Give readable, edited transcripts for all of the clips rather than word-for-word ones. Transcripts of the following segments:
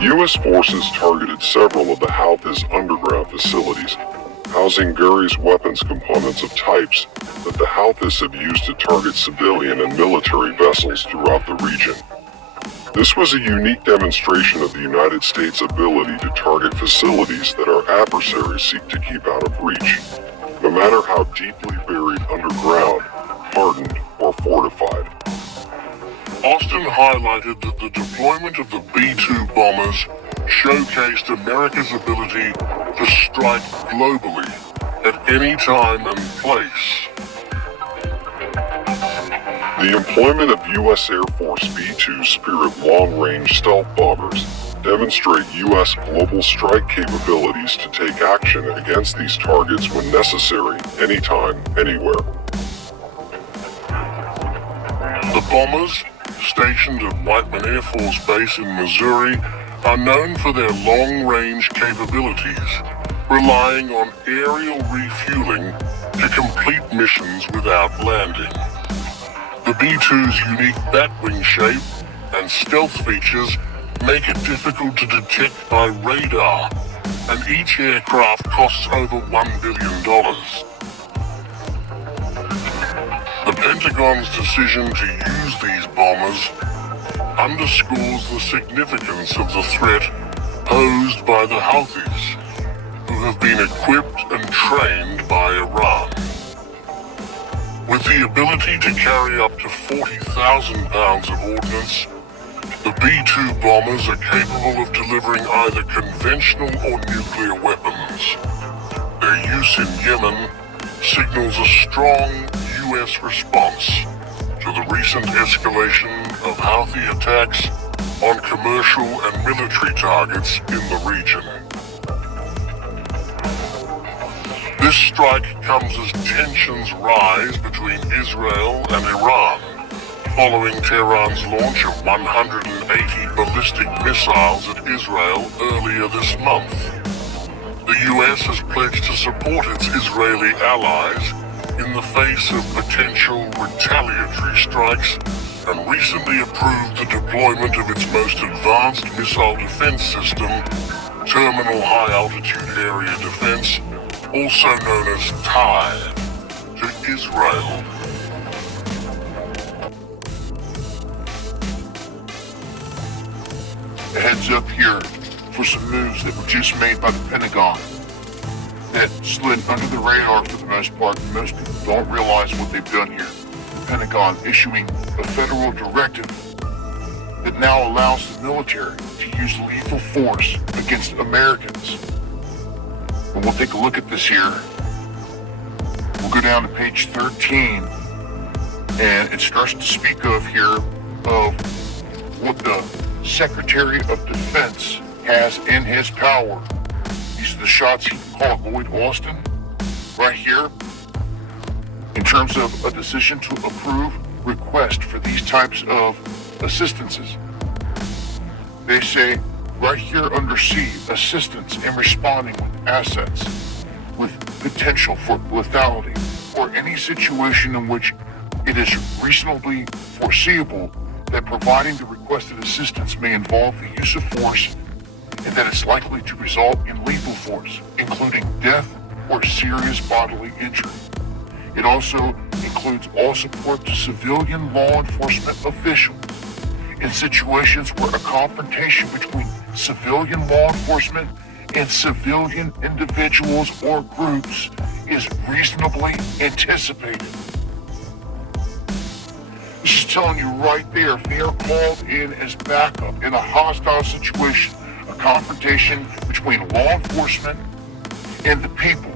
U.S. forces targeted several of the Houthis' underground facilities, housing various weapons components of types that the Houthis have used to target civilian and military vessels throughout the region. This was a unique demonstration of the United States' ability to target facilities that our adversaries seek to keep out of reach, no matter how deeply buried underground, hardened, or fortified. Austin highlighted that the deployment of the B-2 bombers showcased America's ability to strike globally at any time and place. The employment of U.S. Air Force B-2 Spirit long-range stealth bombers demonstrate U.S. global strike capabilities to take action against these targets when necessary, anytime, anywhere. The bombers, stationed at Whiteman Air Force Base in Missouri, are known for their long-range capabilities, relying on aerial refueling to complete missions without landing. The B-2's unique batwing shape and stealth features make it difficult to detect by radar, and each aircraft costs over $1 billion. The Pentagon's decision to use these bombers underscores the significance of the threat posed by the Houthis, who have been equipped and trained by Iran. With the ability to carry up to 40,000 pounds of ordnance, the B-2 bombers are capable of delivering either conventional or nuclear weapons. Their use in Yemen signals a strong U.S. response to the recent escalation of Houthi attacks on commercial and military targets in the region. This strike comes as tensions rise between Israel and Iran, following Tehran's launch of 180 ballistic missiles at Israel earlier this month. The U.S. has pledged to support its Israeli allies in the face of potential retaliatory strikes and recently approved the deployment of its most advanced missile defense system, Terminal High Altitude Area Defense, also known as THAAD, to Israel. A heads up here for some moves that were just made by the Pentagon that slid under the radar for the most part. Most people don't realize what they've done here. The Pentagon issuing a federal directive that now allows the military to use lethal force against Americans. And we'll take a look at this here. We'll go down to page 13, and it starts to speak of here of what the Secretary of Defense has in his power. These are the shots he called Lloyd Austin right here in terms of a decision to approve request for these types of assistances. They say right here under C, assistance in responding with assets with potential for lethality or any situation in which it is reasonably foreseeable that providing the requested assistance may involve the use of force and that it's likely to result in lethal force, including death or serious bodily injury. It also includes all support to civilian law enforcement officials in situations where a confrontation between civilian law enforcement and civilian individuals or groups is reasonably anticipated. This is telling you right there, if they are called in as backup in a hostile situation, a confrontation between law enforcement and the people,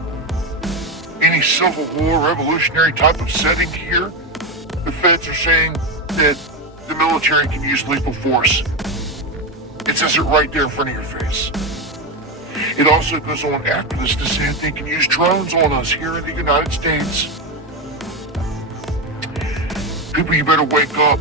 any Civil War, revolutionary type of setting here, the feds are saying that the military can use lethal force. It says it right there in front of your face. It also goes on after this to say that they can use drones on us here in the United States. People, you better wake up.